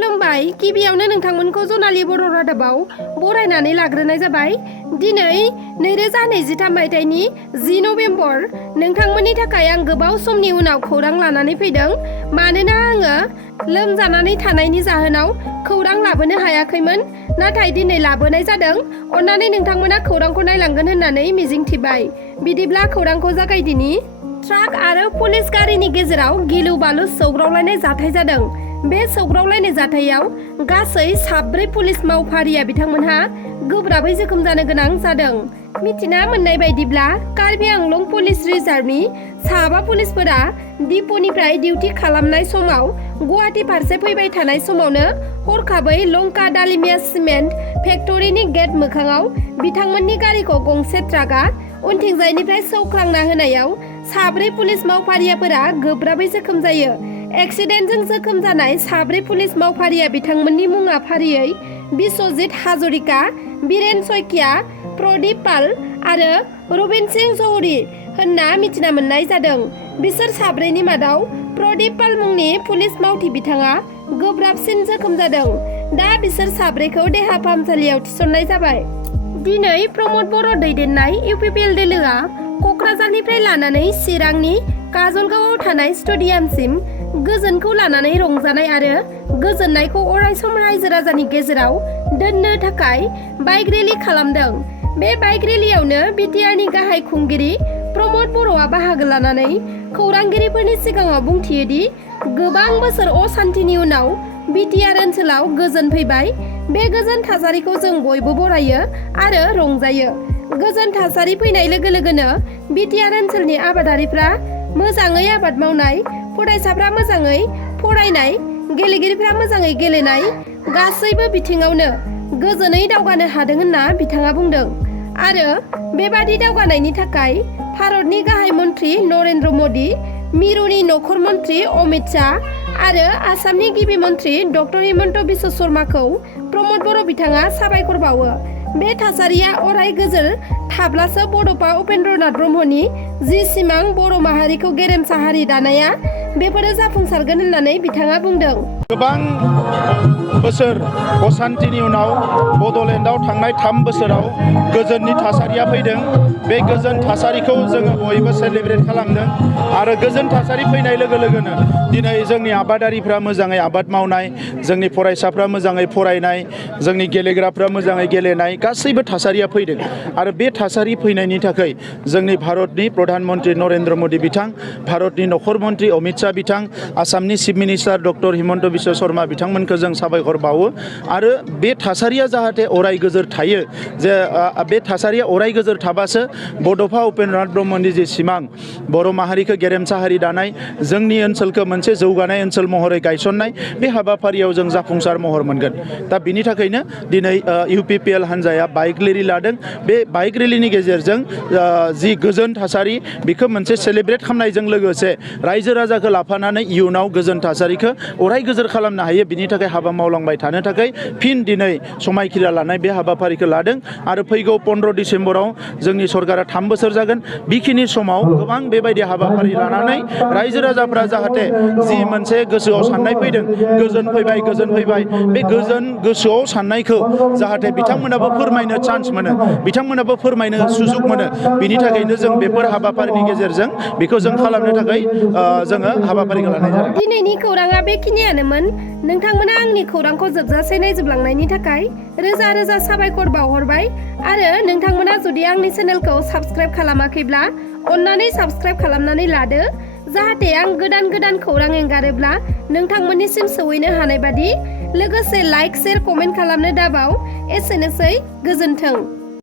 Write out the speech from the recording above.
खुलुमबाय गिबियावनो नोंथांमोनखौ जनालि बर' रादाबाव बरायनानै लाग्रोनाय जाबाय। दिनै 2023 मायथाइनि 10 नभेम्बर नोंथांमोननि थाखाय आं गोबाव समनि उनाव खौरां लानानै फैदों। मानोना आङो लोमजानानै थानायनि जाहोनाव खौरां लाबोनो हायाखैमोन, नाथाय दिनै लाबोनाय जादों। अन्नानै नोंथांमोना खौरांखौ नायलांगोन होननानै मिजिंथिबाय। बिदिब्ला खौरांखौ जागायदिनि। ट्राक आरो पुलिस गारिनि गेजेराव गिलु बालु सौग्रावलायनाय जाथाय जादों। बे सौग्रावलायनाय जाथायाव गासै 7 पुलिस मावफारिया बिथांमोनहा गोब्राबै जोखोम जानो गोनां जादों। मिथिना मोननाय बायदिब्ला कार्बि आंलं पुलिस रिजार्भनि 7 पुलिसफोरा डिपोनिफ्राय डिउटि खालामनाय समाव गुवाहाटी फारसे फैबाय थानाय समावनो हरखाबै लंका दालिमिया सिमेन्ट फेक्टरिनि गेट मोखाङाव बिथांमोननि गारिखौ गंसे ट्राकआ उनथिंजायनिफ्राय सौख्रांना होनायाव 7 पुलिस मावफारियाफोरा गोब्राबै जोखोम जायो। एक्सिडेन्टजों जोखोम जानाय 7 पुलिस मावफारिया बिथांमोननि मुङा फारियै बिश्वजित हाजरिका, बिरेन सयकिया, प्रदीप पाल आरो रबिन सिंह जौहरी होनना मिथिना मोननाय जादों। बिसोर 7नि मादाव प्रदीप पाल मुंनि पुलिस मावथि बिथाङा गोब्राबसिन जोखोम जादों। दा बिसोर 7खौ देहा फाहामसालियाव थिसननाय जाबाय। दिनै प्रमद बर' दैदेननाय UPPL दोलोआ क'क्राझारनिफ्राय लानानै चिरांनि काजलगावआव थानाय स्टेडियामसिम गोजोनखौ लानानै रंजानाय आरो गोजोननायखौ अरायसम रायजो राजानि गेजेराव दोननो थाखाय बाइक रेलि खालामदों। बे बाइक रेलियावनो बिटिआरनि गाहाय खुंगिरि प्रमद बर'आ बाहागो लानानै खौरांगिरिफोरनि सिगाङाव बुंथियोदि गोबां बोसोर असान्थिनि उनाव बिटिआर ओनसोलाव गोजोन फैबाय। बे गोजोन थासारिखौ जों बयबो बरायो आरो रंजायो। गोजोन थासारि फैनाय लोगो लोगोनो बिटिआर ओनसोलनि आबादारिफ्रा मोजाङै आबाद मावनाय, फरायसाफ्रा मोजाङै फरायनाय, गेलेगिरिफ्रा मोजाङै गेलेनाय, गासैबो बिथिङावनो गोजोनै दावगानो हादों होनना बिथाङा बुंदों। आरो बेबादि दावगानायनि थाखाय भारतनि गाहाय मन्त्रि नरेन्द्र मोदी, मिरुनि नखर मन्त्रि अमित शाह आरो आसामनि गिबि मन्त्रि डक्टर हिमन्त बिश्व शर्माखौ प्रमद बर' बिथाङा साबायखर बावो। बे थासारिया अराय गोजोर थाब्लासो बड'फा उपेन्द्रनाथ ब्रह्मनि जि सिमां बर' माहारिखौ गेरेमसा हारि दानाया बेफोरो जाफुंसारगोन होननानै बिथाङा बुंदों। गोबां बोसोर असान्थिनि उनाव बड'लेण्डआव थांनाय 3 बोसोराव गोजोननि थासारिया फैदों। बे गोजोन थासारिखौ जोङो बयबो सेलेब्रेट खालामदों आरो गोजोन थासारि फैनाय लोगो लोगोनो दिनै जोंनि आबादारिफ्रा मोजाङै आबाद मावनाय, जोंनि फरायसाफ्रा मोजाङै फरायनाय, जोंनि गेलेग्राफ्रा मोजाङै गेलेनाय, गासैबो थासारिया फैदों। आरो बे थासारि फैनायनि थाखाय जोंनि भारतनि प्रधान मन्त्रि नरेन्द्र मोदी बिथां, भारतनि नखर मन्त्रि अमित शाह बिथां, आसामनि chief minister doctor Himanta Biswa Sharma बिथांमोनखौ जों साबायखर बावो। आरो बे थासारिया जाहाथे अराय गोजोर थायो, जे बे थासारिया अराय गोजोर थाबासो बड'फा उपेन्द्रनाथ ब्रह्मनि जे सिमां बर' माहारिखौ गेरेमसा हारि दानाय, जोंनि ओनसोलखौ मोनसे जौगानाय ओनसोल महरै गायसननाय, बे हाबाफारियाव जों जाफुंसार महर मोनगोन। दा बिनि थाखायनो दिनै UPPL हान्जाया बाइक रेलि लादों। बे बाइक रेलिनि गेजेरजों जि गोजोन थासारि बेखौ मोनसे सेलेब्रेट खालामनायजों लोगोसे रायजो राजाखौ लाफानानै इयुनाव गोजोन थासारिखौ अराय गोजोर खालामनो हायो, बिनि थाखाय हाबा मावलांबाय थानो थाखाय फिन दिनै समायखिरा लानाय बे हाबाफारिखौ लादों। आरो फैगौ 15 डिसेम्बराव जोंनि सरकारा 3 बोसोर जागोन। बेखिनि समाव गोबां बेबायदि हाबाफारि लानानै रायजो राजाफ्रा जाहाथे जि मोनसे गोसोआव साननाय फैदों, गोजोन फैबाय, बे गोजोन गोसोआव साननायखौ जाहाथे बिथांमोनाबो फोरमायनो चान्स मोनो, बिथांमोनाबो फोरमायनो सुजुग मोनो। बिनि थाखायनो जों बेफोर हाबाफारिनि गेजेरजों बेखौ जों खालामनो थाखाय जोङो हाबाफारिखौ लानाय जादों। दिनैनि खौराङा बेखिनियानोमोन। नोंथांमोना आंनि खौरांखौ जोबजासे नायजोबलांनायनि थाखाय रोजा रोजा साबायखर बावहरबाय। आरो नोंथांमोना जुदि आंनि चेनेलखौ साबस्क्राइब खालामाखैब्ला अन्नानै साबस्क्राइब खालामनानै लादो, जाहाथे आं गोदान खौरां एंगारोब्ला नोंथांमोननिसिम सौहैनो हानाय बादि। लोगोसे लाइक, शेयार, कमेन्ट खालामनो दाबाव। एसेनोसै, गोजोन्थों।